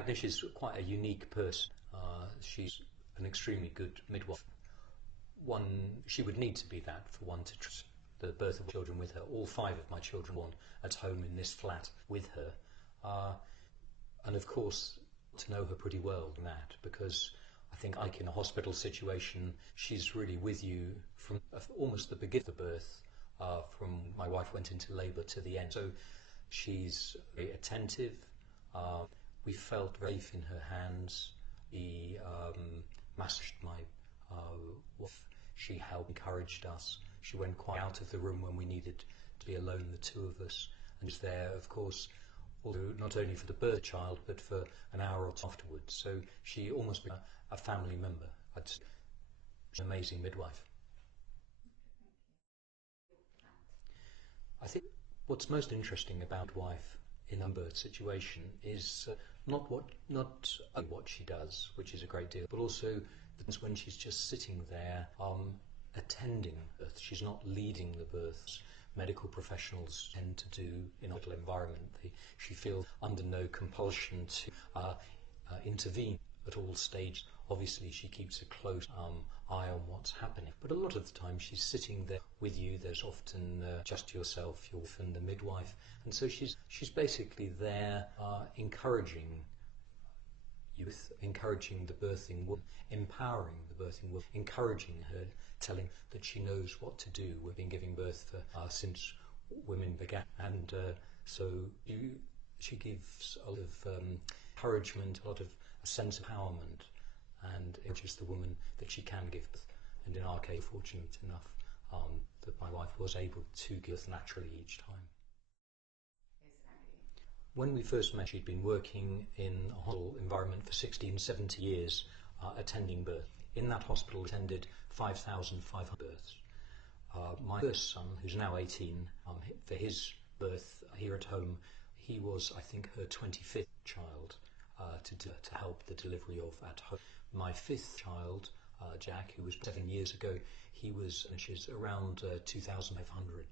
Agnes is quite a unique person. She's an extremely good midwife. She would need to be that for one to trust the birth of children with her. All 5 of my children were born at home in this flat with her. And of course, to know her pretty well in that, because I think like in a hospital situation, she's really with you from almost the beginning of the birth, from my wife went into labour to the end. So she's very attentive. We felt very safe in her hands. She massaged my wife. She helped, encouraged us. She went quite out of the room when we needed to be alone, the 2 of us, and was there, of course, not only for the birth child, but for an hour or 2 afterwards. So she almost became a family member. She's an amazing midwife. I think what's most interesting about wife in a birth situation is not only what she does, which is a great deal, but also when she's just sitting there attending birth. She's not leading the births. Medical professionals tend to do in a hospital environment. She feels under no compulsion to intervene at all stages. Obviously, she keeps a close eye on what's happening, but a lot of the time she's sitting there with you. There's often just yourself, your wife, and the midwife, and so she's basically there encouraging youth, encouraging the birthing woman, empowering the birthing woman, encouraging her, telling that she knows what to do. We've been giving birth for since women began, and so she gives a lot of encouragement, a lot of a sense of empowerment, and encourages the woman that she can give birth. And in our case, fortunate enough that my wife was able to give birth naturally each time. When we first met, she'd been working in a hospital environment for 16, 70 years, attending birth. In that hospital, attended 5,500 births. My first son, who's now 18, for his birth here at home, he was, I think, her 25th child to help the delivery of at home. My 5th child, Jack, who was 7 years ago, she's around 2,500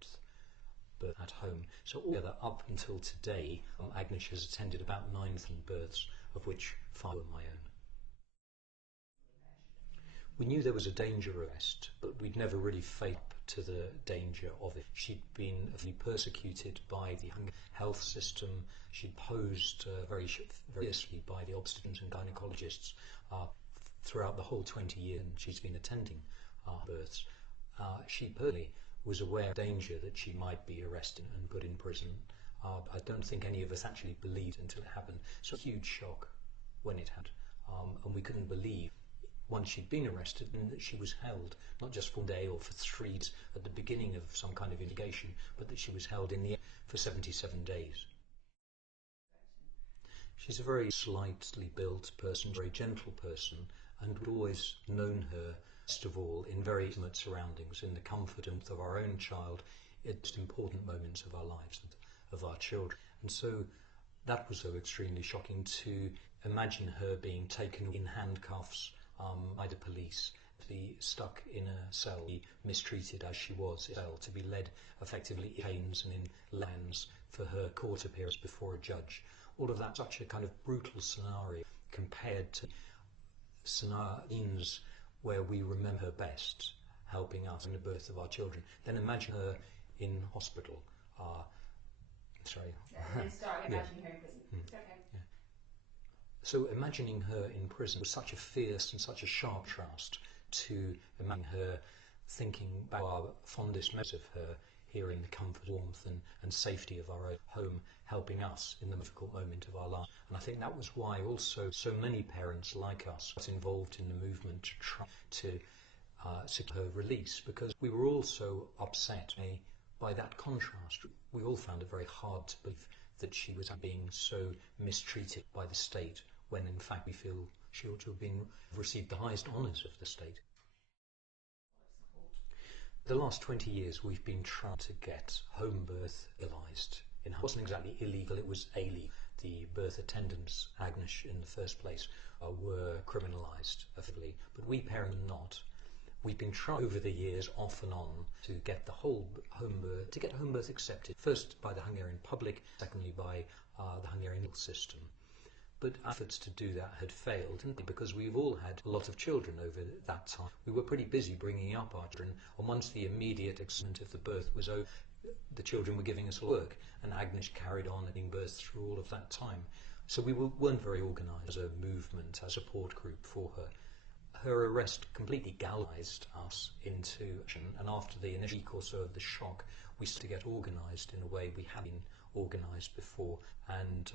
birth at home. So altogether, up until today, Agnes has attended about 9,000 births, of which 5 were my own. We knew there was a danger of arrest, but we'd never really faced up to the danger of it. She'd been persecuted by the Hungary health system. She'd posed very fiercely by the obstetricians and gynecologists throughout the whole 20 years she's been attending births. She personally was aware of danger that she might be arrested and put in prison. I don't think any of us actually believed until it happened. So a huge shock when it happened, and we couldn't believe once she'd been arrested and that she was held, not just for a day or for 3 days at the beginning of some kind of investigation, but that she was held in the end for 77 days. She's a very slightly built person, very gentle person, and we'd always known her, best of all, in very intimate surroundings, in the comfort and of our own child, at most important moments of our lives and of our children. And so that was so extremely shocking to imagine her being taken in handcuffs by the police, to be stuck in a cell, to be mistreated as she was in a cell, to be led effectively in chains and in lions for her court appearance before a judge. All of that, such a kind of brutal scenario compared to scenes where we remember her best, helping us in the birth of our children. Then imagine her in hospital. Sorry. And then start imagining her in prison. It's okay. Yeah. So imagining her in prison was such a fierce and such a sharp contrast to imagine her thinking back to our fondest memories of her here in the comfort, warmth and safety of our own home, helping us in the difficult moment of our life. And I think that was why also so many parents like us got involved in the movement to try to secure her release, because we were all so upset by that contrast. We all found it very hard to believe that she was being so mistreated by the state, when in fact we feel she ought to have received the highest honours of the state. The last 20 years we've been trying to get home birth legalised. It wasn't exactly illegal, it was illegal. The birth attendants, Agnes in the first place, were criminalised effectively, but we parents are not. We've been trying over the years, off and on, to get the whole home birth accepted. First by the Hungarian public, secondly by the Hungarian legal system. But efforts to do that had failed, because we've all had a lot of children over that time. We were pretty busy bringing up our children, and once the immediate excitement of the birth was over, the children were giving us work, and Agnes carried on giving birth through all of that time. So we weren't very organised as a movement, as a support group for her. Her arrest completely galvanised us into action, and after the initial week or so of the shock, we started to get organised in a way we hadn't been organised before, and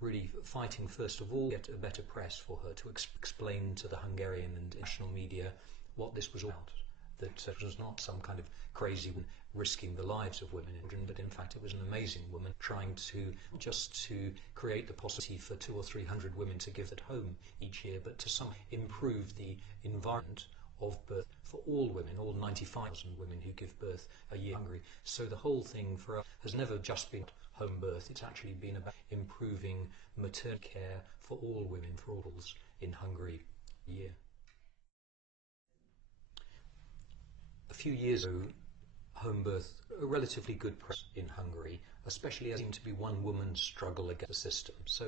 really fighting first of all to get a better press for her, to explain to the Hungarian and international media what this was about, that it was not some kind of crazy woman risking the lives of women and children, but in fact it was an amazing woman trying to just to create the possibility for 200 or 300 women to give at home each year, but to somehow improve the environment of birth for all women, all 95,000 women who give birth a year in Hungary. So the whole thing for us has never just been home birth, it's actually been about improving maternity care for all women, for all in Hungary a year. A few years ago, home birth, a relatively good press in Hungary, especially as it seemed to be one woman's struggle against the system. So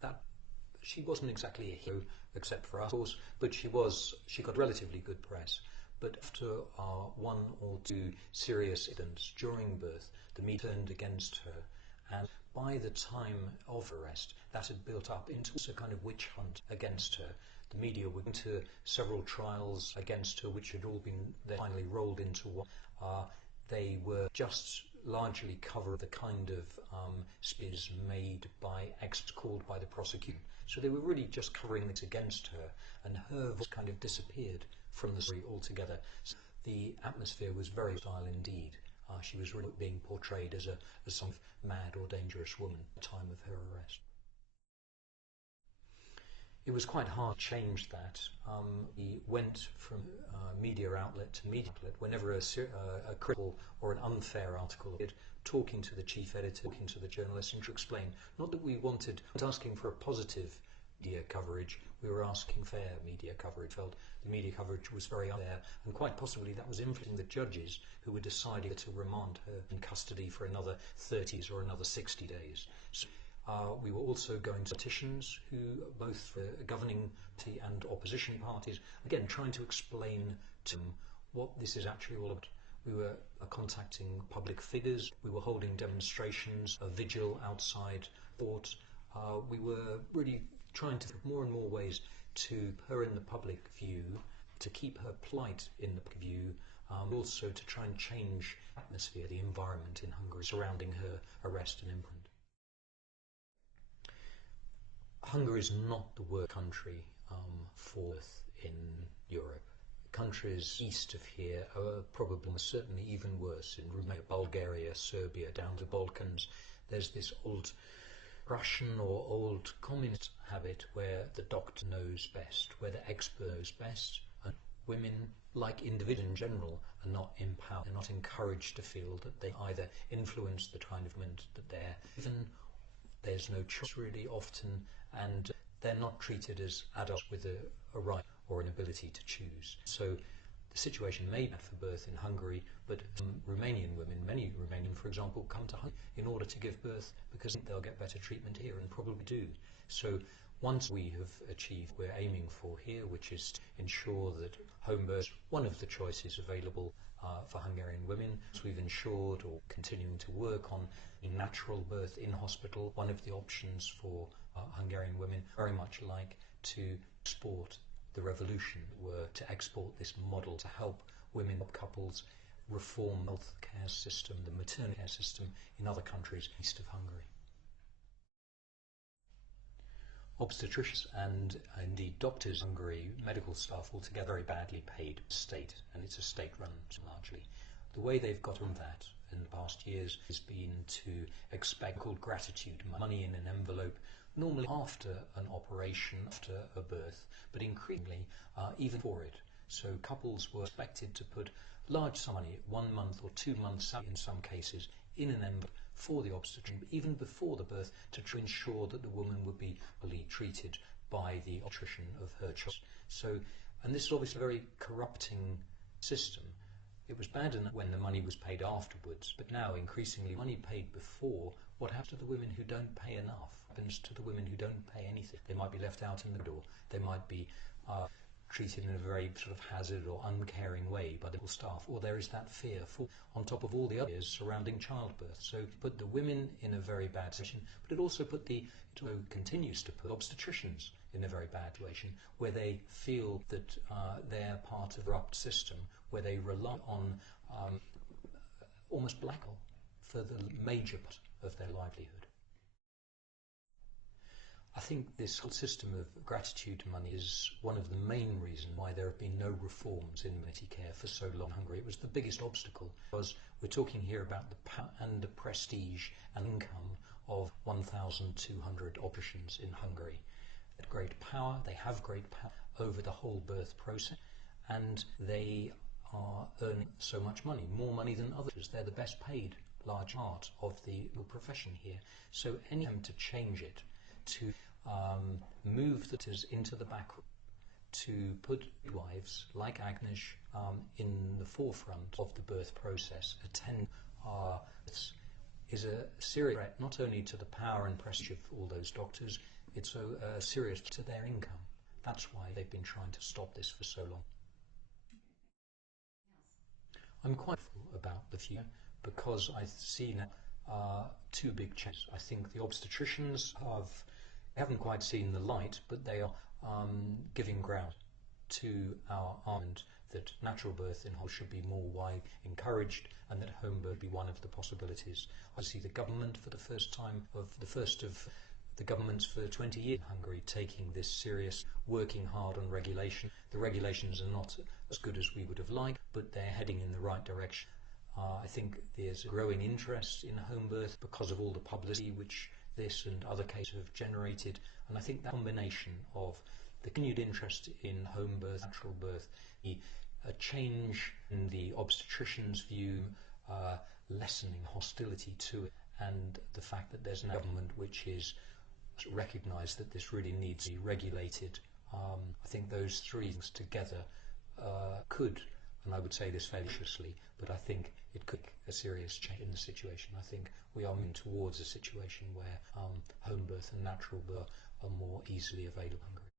that she wasn't exactly a hero, except for us, of course, but she got relatively good press. But after one or two serious incidents during birth, the media turned against her, and by the time of her arrest, that had built up into a kind of witch hunt against her. The media were into several trials against her, which had all been finally rolled into one. They were just largely cover the kind of spears made by called by the prosecution. So they were really just covering this against her, and her voice kind of disappeared from the story altogether. So the atmosphere was very hostile indeed. She was really being portrayed as some mad or dangerous woman at the time of her arrest. It was quite hard to change that. We went from media outlet to media outlet whenever a critical or an unfair article appeared, talking to the chief editor, talking to the journalist, and to explain, not that we weren't asking for a positive media coverage, we were asking fair media coverage. Felt the media coverage was very unfair, and quite possibly that was influencing the judges who were deciding to remand her in custody for another 30 or another 60 days. So, we were also going to politicians, who both governing party and opposition parties, again trying to explain to them what this is actually all about. We were contacting public figures, we were holding demonstrations, a vigil outside court. We were really trying to think of more and more ways to put her in the public view, to keep her plight in the public view, also to try and change the atmosphere, the environment in Hungary surrounding her arrest and imprisonment. Hungary is not the worst country for birth in Europe. Countries east of here are probably certainly even worse. In Romania, Bulgaria, Serbia, down to Balkans, there's this old Russian or old communist habit where the doctor knows best, where the expert knows best, and women, like individuals in general, are not empowered, they're not encouraged to feel that they either influence the kind of movement that they're given. There's no choice really often, and they're not treated as adults with a right or an ability to choose. So the situation may be bad for birth in Hungary, but Romanian women, many Romanian for example, come to Hungary in order to give birth because they'll get better treatment here, and probably do. So once we have achieved what we're aiming for here, which is to ensure that home birth is one of the choices available for Hungarian women, as we've ensured or continuing to work on natural birth in hospital, one of the options for Hungarian women, very much like to export the revolution, were to export this model to help women, help couples reform the health care system, the maternity care system in other countries east of Hungary. Obstetricians and indeed doctors in Hungary, medical staff altogether, very badly paid state, and it's a state-run largely. The way they've got on that in the past years has been to expect called gratitude money in an envelope, normally after an operation, after a birth, but increasingly even for it. So couples were expected to put large sum of money, 1 month or 2 months salary in some cases, in an envelope for the obstetrician, even before the birth, to ensure that the woman would be fully treated by the obstetrician of her choice. So, and this is obviously a very corrupting system. It was bad enough when the money was paid afterwards, but now increasingly money paid before. What happens to the women who don't pay enough? What happens to the women who don't pay anything? They might be left out in the door. They might be treated in a very sort of hazard or uncaring way by the staff, or there is that fear on top of all the others surrounding childbirth. So it put the women in a very bad situation, but it also continues to put obstetricians in a very bad situation, where they feel that they're part of a corrupt system, where they rely on almost blackmail for the major part of their livelihood. I think this whole system of gratitude money is one of the main reasons why there have been no reforms in maternity care for so long in Hungary. It was the biggest obstacle, because we're talking here about the power and the prestige and income of 1,200 obstetricians in Hungary. They have great power, over the whole birth process, and they are earning so much money, more money than others. They're the best paid large part of the profession here. So any attempt to change it, to move the doctors into the background, to put midwives like Agnes in the forefront of the birth process, attend is a serious threat not only to the power and prestige of all those doctors, it's a serious to their income. That's why they've been trying to stop this for so long. I'm quite hopeful about the future, because I see now two big changes. I think the obstetricians haven't quite seen the light, but they are giving ground to our argument that natural birth in whole should be more widely encouraged, and that home birth be one of the possibilities. I see the government for the first time, the first of the governments for 20 years in Hungary, taking this serious, working hard on regulation. The regulations are not as good as we would have liked, but they're heading in the right direction. I think there's a growing interest in home birth because of all the publicity which this and other cases have generated, and I think that combination of the continued interest in home birth, natural birth, a change in the obstetrician's view, lessening hostility to it, and the fact that there's no government which is recognised that this really needs to be regulated. I think those three things together could, and I would say this fairly viciously, but I think it could make a serious change in the situation. I think we are moving towards a situation where home birth and natural birth are more easily available in Hungary.